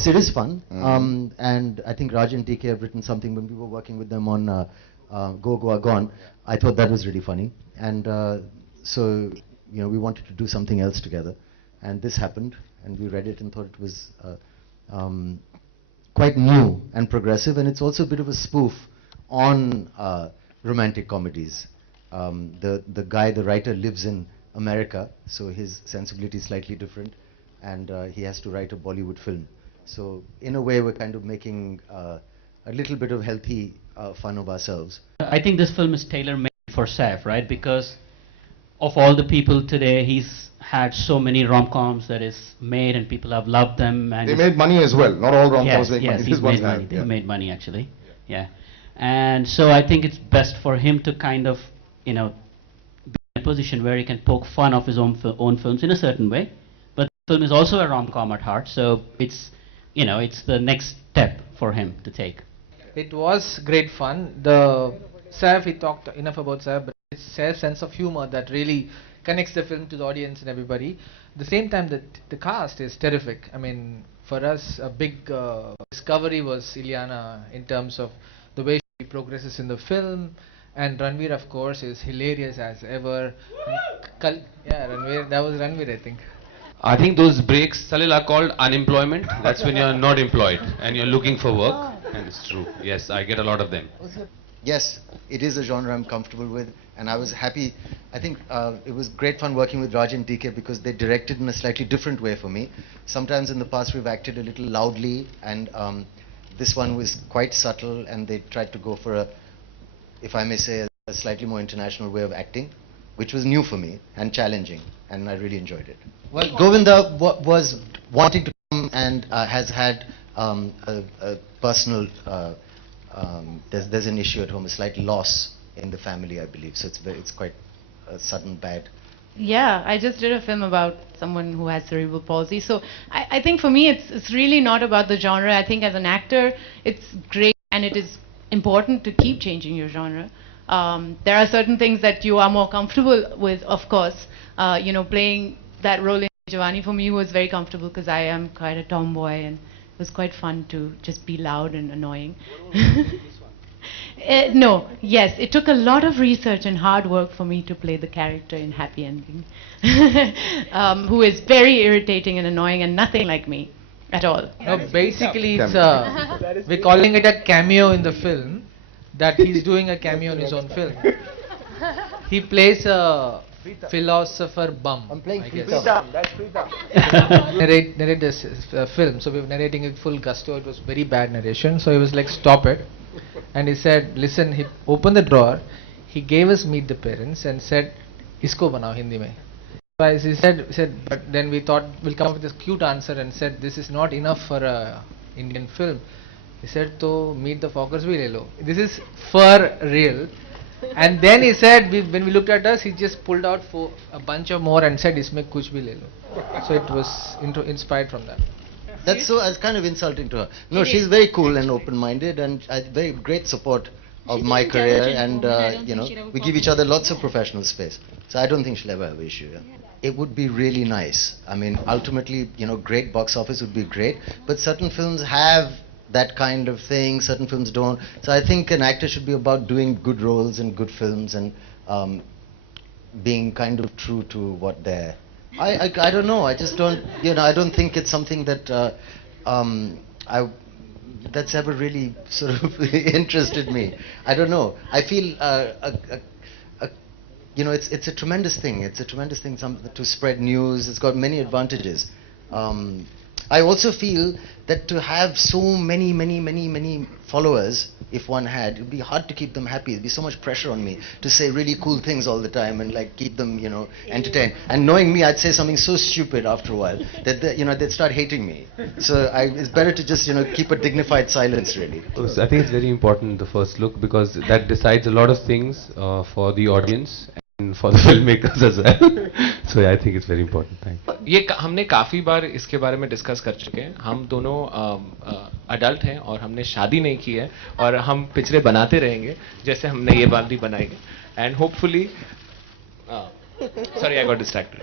Yes, it is fun. And I think Raj and TK have written something when we were working with them on Go Goa Gone. I thought that was really funny. And so, we wanted to do something else together. And this happened, and we read it and thought it was quite new and progressive. And it's also a bit of a spoof on romantic comedies. The guy, the writer, lives in America, so his sensibility is slightly different. And he has to write a Bollywood film. So in a way, we're kind of making a little bit of healthy fun of ourselves. I think this film is tailor-made for Saif, right? Because of all the people today, he's had so many rom-coms that is made and people have loved them. And they made money as well. Not all rom-coms make money. Yes, he's made money. They made money, actually. Yeah. And so I think it's best for him to kind of, be in a position where he can poke fun of his own films in a certain way. But the film is also a rom-com at heart, so it's the next step for him to take. It was great fun. The Saif, he talked enough about Saif, but it's Saif's sense of humor that really connects the film to the audience and everybody. At the same time, the cast is terrific. I mean, for us, a big discovery was Ileana in terms of the way she progresses in the film. And Ranveer, of course, is hilarious as ever. Ranveer, that was Ranveer, I think. I think those breaks, Salil, are called unemployment. That's when you're not employed and you're looking for work. And it's true. Yes, I get a lot of them. Yes, it is a genre I'm comfortable with, and I was happy. I think it was great fun working with Raj and TK because they directed in a slightly different way for me. Sometimes in the past we've acted a little loudly, and this one was quite subtle, and they tried to go for a, if I may say, a slightly more international way of acting, which was new for me and challenging, and I really enjoyed it. Well, Govinda was wanting to come and has had a personal, there's an issue at home, a slight loss in the family, I believe, so it's quite a sudden bad. Yeah, I just did a film about someone who has cerebral palsy, so I think for me it's really not about the genre. I think as an actor it's great, and it is important to keep changing your genre. There are certain things that you are more comfortable with, of course. Playing that role in Jawani for me was very comfortable because I am quite a tomboy, and it was quite fun to just be loud and annoying. Yes, it took a lot of research and hard work for me to play the character in Happy Ending, who is very irritating and annoying and nothing like me at all. No, basically it's we're calling it a cameo in the film, that he's doing a cameo in his own film. He plays a philosopher bum. I'm playing I guess. That's narrate this film, so we were narrating it full gusto. It was very bad narration, so he was like, stop it. And he said, listen, he opened the drawer, he gave us Meet the Parents and said, isko banao Hindi mein. So he said, but then we thought we'll come up with this cute answer and said, this is not enough for a Indian film. He said, to Meet the Fockers bhi le lo. This is for real. And then he said, when we looked at us, he just pulled out a bunch of more and said, isme kuch bhi le lo. So it was inspired from that. That's so, it's kind of insulting to her. No, she's very cool and open-minded, and very great support of my career, and we give each other lots of professional space. So I don't think she'll ever have an issue. Yeah. It would be really nice. I mean, ultimately, great box office would be great, but certain films have that kind of thing, certain films don't. So I think an actor should be about doing good roles and good films, and being kind of true to what they're... I don't know, I just don't, I don't think it's something that that's ever really sort of interested me. I don't know. I feel, it's a tremendous thing. It's a tremendous thing to spread news. It's got many advantages. I also feel that to have so many followers, if one had, it would be hard to keep them happy. There'd be so much pressure on me to say really cool things all the time and like keep them, entertained. And knowing me, I'd say something so stupid after a while that they'd start hating me. So it's better to just keep a dignified silence, really. I think it's very important, the first look, because that decides a lot of things for the audience and for the filmmakers as well. So yeah, I think it's very important. Thank you. ये हमने काफ़ी बार इसके बारे में discuss कर चुके हैं. हम दोनों अडल्ट हैं और हमने शादी नहीं की है, और हम पिक्चरें बनाते रहेंगे जैसे हमने ये बार भी बनाई है. And hopefully, sorry, I got distracted.